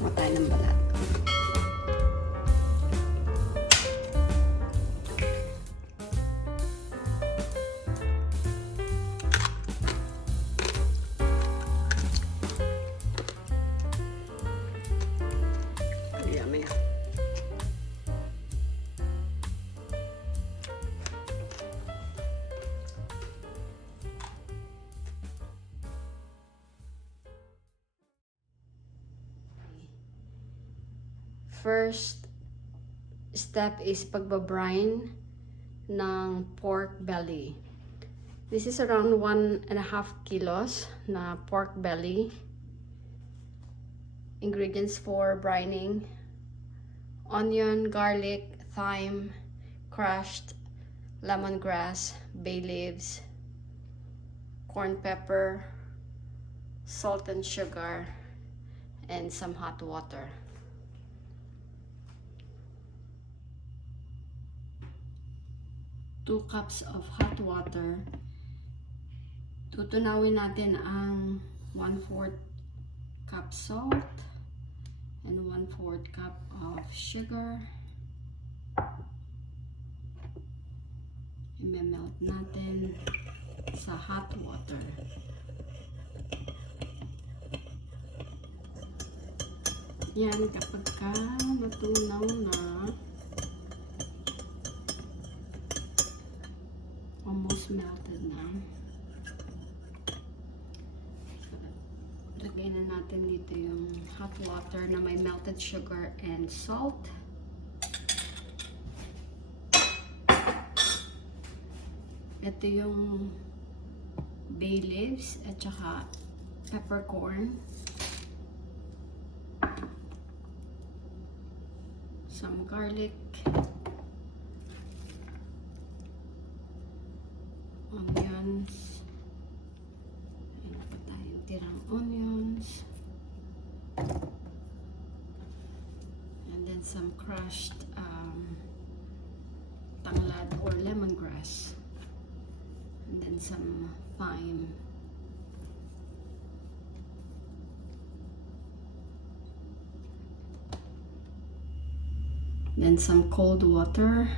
Kuha tayo ng balat. Yummy. First step is pagbabrine ng pork belly. This is around 1.5 kilos na pork belly. Ingredients for brining: onion, garlic, thyme, crushed lemongrass, bay leaves, corn pepper, salt and sugar, and some hot water. Two cups of hot water. Tutunawin natin ang 1/4 cup salt and 1/4 cup of sugar. I-melt natin sa hot water. Yan, kapag ka natunaw na, almost melted na. Lagay na natin dito yung hot water na may melted sugar and salt. Ito yung bay leaves at saka peppercorn. Some garlic. Onions. Ayan pa tayong tirang onions. And then some crushed tanglad or lemongrass. And then some thyme. Then some cold water.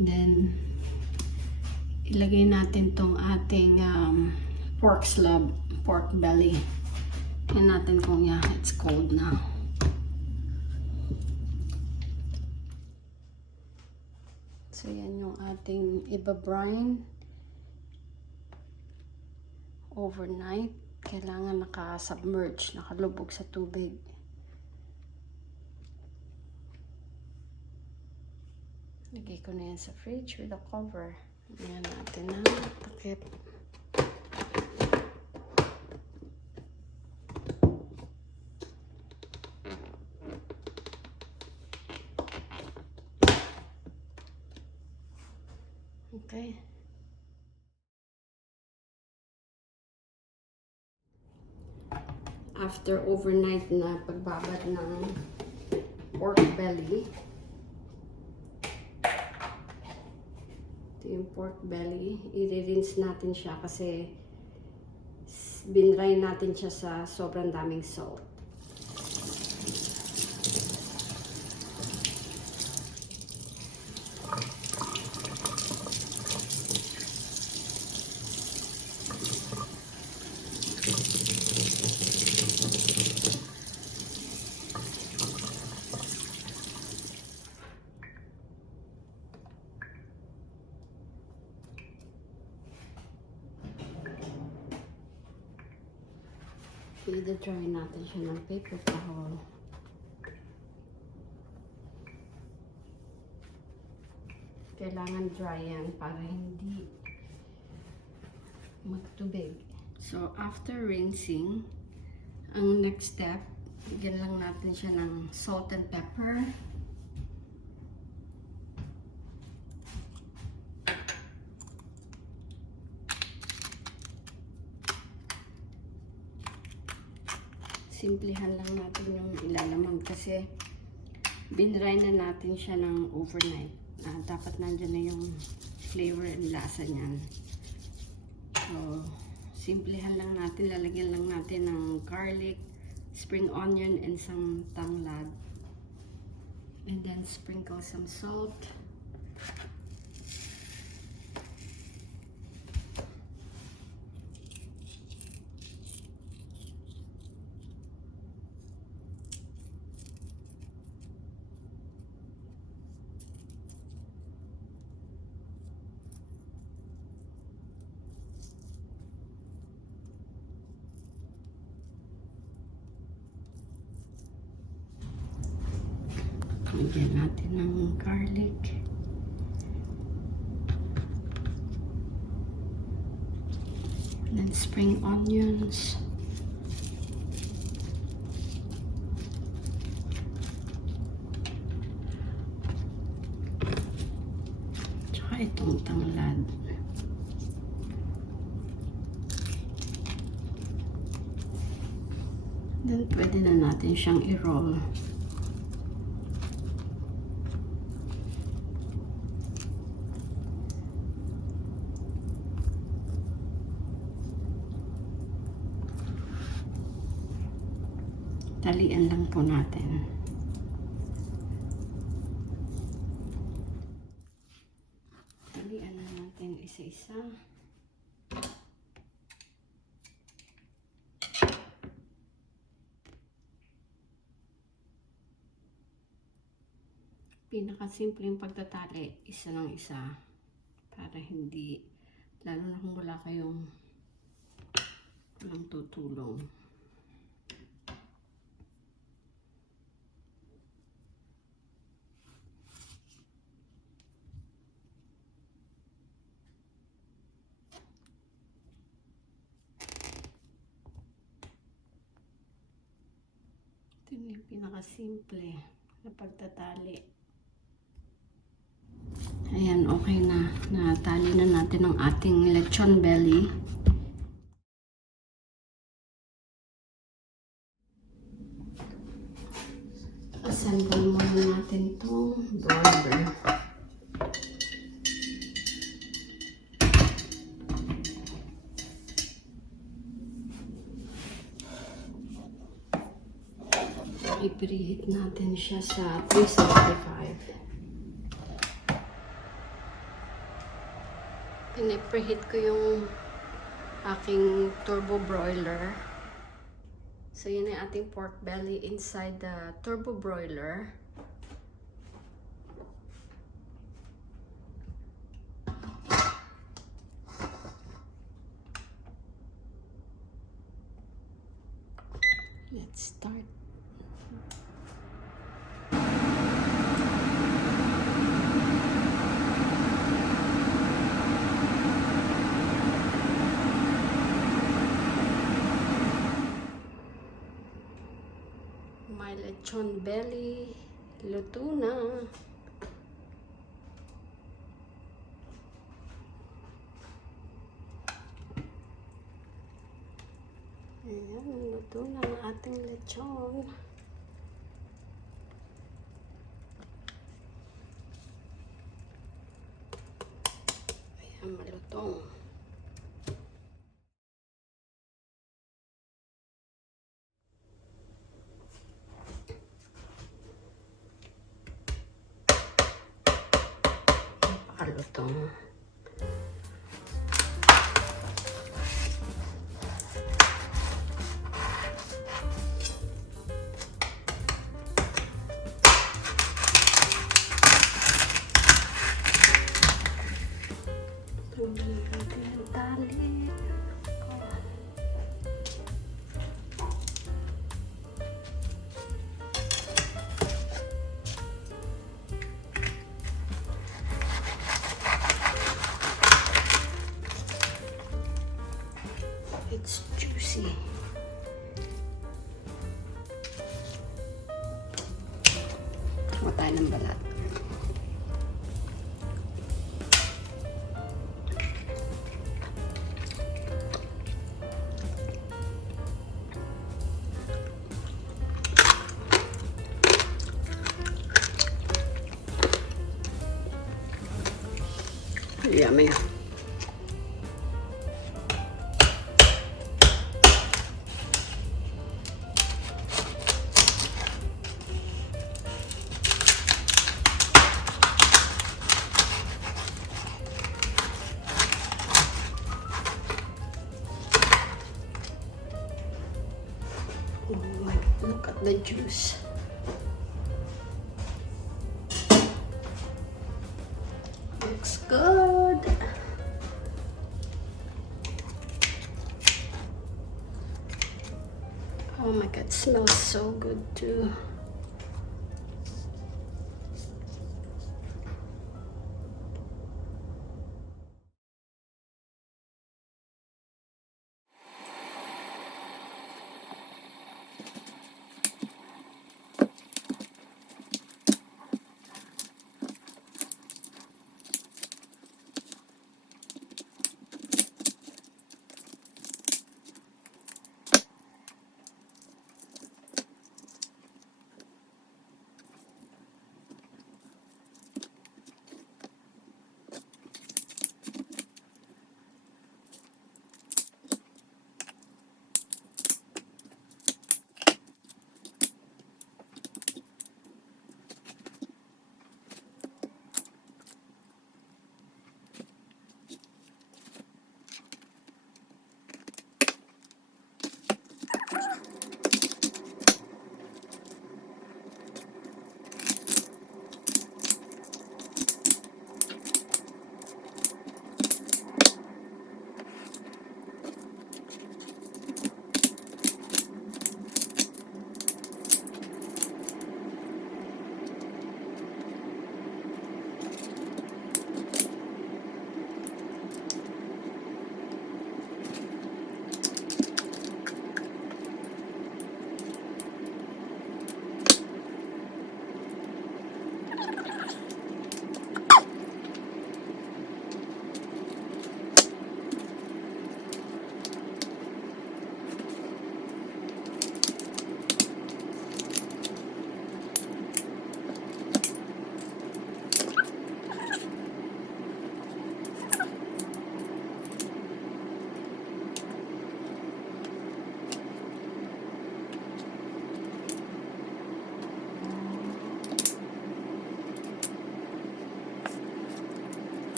Then, ilagay natin tong ating pork slab, pork belly. Tingnan natin kung it's cold na. So, yan yung ating iba-brine overnight. Kailangan naka-submerge, nakalubog sa tubig. Lagay ko na yan sa fridge with a cover. Ayan natin na takip. Okay. After overnight na pagbabad ng pork belly, yung pork belly, i-rinse natin siya kasi binry natin siya sa sobrang daming salt. I-dry natin siya ng paper towel. Kailangan dry yan para hindi magtubig. So, after rinsing, ang next step, bigyan lang natin siya ng salt and pepper. Simplihan lang natin yung ilalaman kasi binry na natin siya ng overnight. dapat nandyan na yung flavor and lasa niyan. So, simplehan lang natin, lalagyan lang natin ng garlic, spring onion, and some tanglad. And then sprinkle some salt. Lagyan natin ng garlic. And then spring onions. Tsaka itong tanglad. Then pwede na natin siyang i-roll. Talian lang po natin. Talian na natin isa-isa. Pinakasimpleng pagtatali, isa ng isa. Para hindi, lalo na kung wala kayong walang tutulong. Ito yung pinakasimple na pagtatali. Ayan, okay na. Natali na natin ang ating lechon belly. Assemble muna natin itong broiler. I-preheat natin siya sa 375. Pinipreheat ko yung aking turbo broiler. So, yun ay ating pork belly inside the turbo broiler. Let's start. My lechon belly, luto na. Ayan, luto na ang ating lechon. Ayan, malutong. Napakalutong. Tanggalin natin ang tali. It's juicy. Huwag tayo ng balat. Yummy. Oh my, look at the juice. Looks good. Oh my god, it smells so good too.